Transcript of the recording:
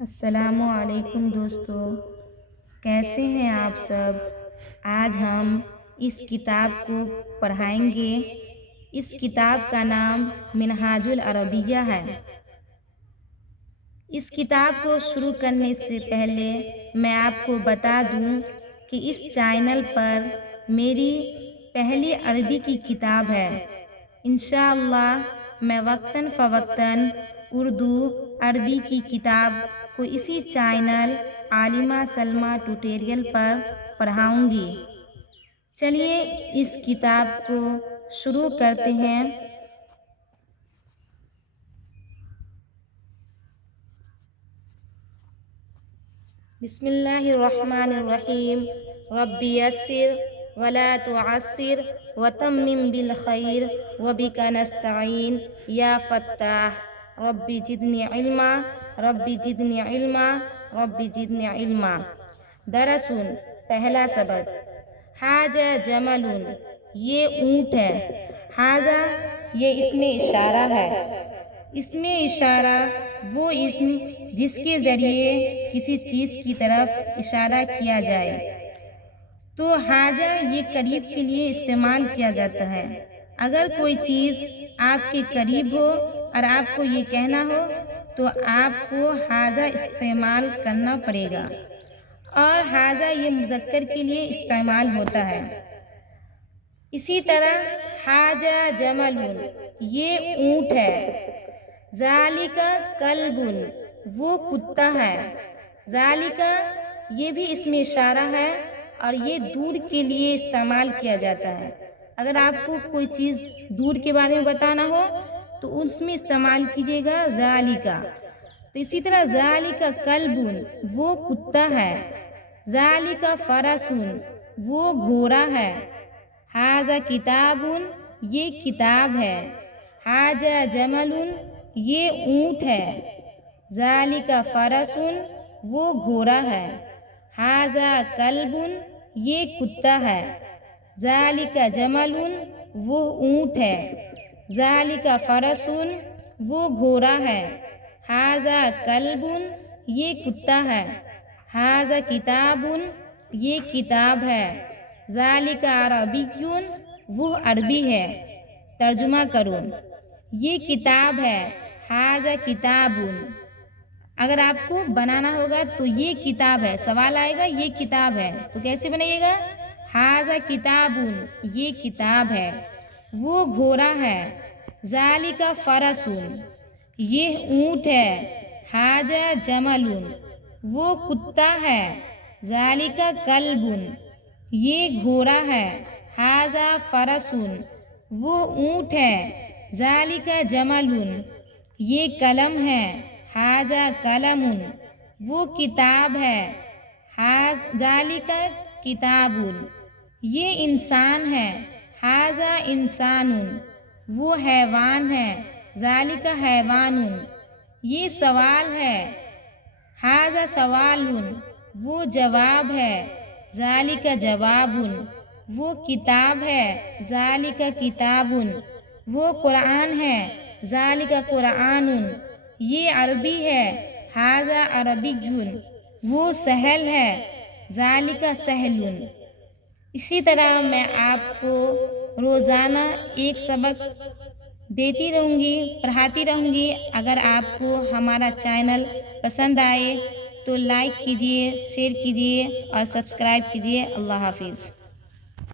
السلام علیکم دوستو، کیسے ہیں آپ سب؟ آج ہم اس کتاب کو پڑھائیں گے۔ اس کتاب کا نام منہاج العربیہ ہے۔ اس کتاب کو شروع کرنے سے پہلے میں آپ کو بتا دوں کہ اس چینل پر میری پہلی عربی کی کتاب ہے۔ انشاءاللہ میں وقتاً فوقتاً اردو عربی کی کتاب کو اسی چینل عالمہ سلمیٰ ٹیوٹوریل پر پڑھاؤں گی۔ چلیے اس کتاب کو شروع کرتے ہیں۔ بسم اللہ الرحمن الرحیم۔ رب یسر ولا تعسر وتمم بالخیر وبک نستعین یا فتاح رب زدنی علما رب زدنی علما رب زدنی علما۔ درس، پہلا سبق۔ ھذا جمل، یہ اونٹ ہے۔ ھذا، یہ اسم اشارہ ہے۔ اسم اشارہ وہ اسم جس کے ذریعے کسی چیز کی طرف اشارہ کیا جائے تو ھذا یہ قریب کے لیے استعمال کیا جاتا ہے۔ اگر کوئی چیز آپ کے قریب ہو اور آپ کو یہ کہنا ہو تو آپ کو ھذا استعمال کرنا پڑے گا، اور ھذا یہ مذکر کے لیے استعمال ہوتا ہے۔ اسی طرح ھذا جمل، یہ اونٹ ہے۔ ذالک کلب، وہ کتا ہے۔ ذالک، یہ بھی اسم اشارہ ہے اور یہ دور کے لیے استعمال کیا جاتا ہے۔ اگر آپ کو کوئی چیز دور کے بارے میں بتانا ہو تو اس میں استعمال کیجیے گا ذالک۔ تو اسی طرح ذالک کلب، وہ کتا ہے۔ ذالک فرس، وہ گھوڑا ہے۔ ھذا کتاب، یہ کتاب ہے۔ ھذا جمل، یہ اونٹ ہے۔ ذالک فرس، وہ گھوڑا ہے۔ ھذا کلب، یہ کتا ہے۔ ذالک جمل، وہ اونٹ ہے۔ ذالک فرس، وہ گھوڑا ہے۔ ھذا کلب، یہ کتا ہے۔ ھذا کتاب، یہ کتاب ہے۔ ذالک عربی، وہ عربی ہے۔ ترجمہ کرو۔ یہ کتاب ہے۔ ھذا کتاب، اگر آپ کو بنانا ہوگا تو یہ کتاب ہے، سوال آئے گا یہ کتاب ہے تو کیسے بنائیے گا؟ ھذا کتاب، یہ کتاب ہے۔ وہ گھوڑا ہے۔ ذالک فرس، یہ اونٹ ہے۔ ھذا جمل، وہ کتا ہے۔ ذالک کلب، یہ گھوڑا ہے۔ ھذا فرس، وہ اونٹ ہے۔ ذالک جمل، یہ قلم ہے۔ ھذا قلم، وہ کتاب ہے۔ ذالک کتاب، یہ انسان ہے۔ ھذا انسان، وہ حیوان ہے۔ ذالک حیوان، یہ سوال ہے۔ ھذا سوال، وہ جواب ہے۔ ذالک جواب، وہ کتاب ہے۔ ذالک کتاب، وہ قرآن ہے۔ ذالک قرآن، یہ عربی ہے۔ ھذا عربی، وہ سہل ہے۔ ذالک سہل۔ اسی طرح میں آپ کو روزانہ ایک سبق دیتی رہوں گی، پڑھاتی رہوں گی۔ اگر آپ کو ہمارا چینل پسند آئے تو لائک کیجیے، شیئر کیجیے اور سبسکرائب کیجیے۔ اللہ حافظ۔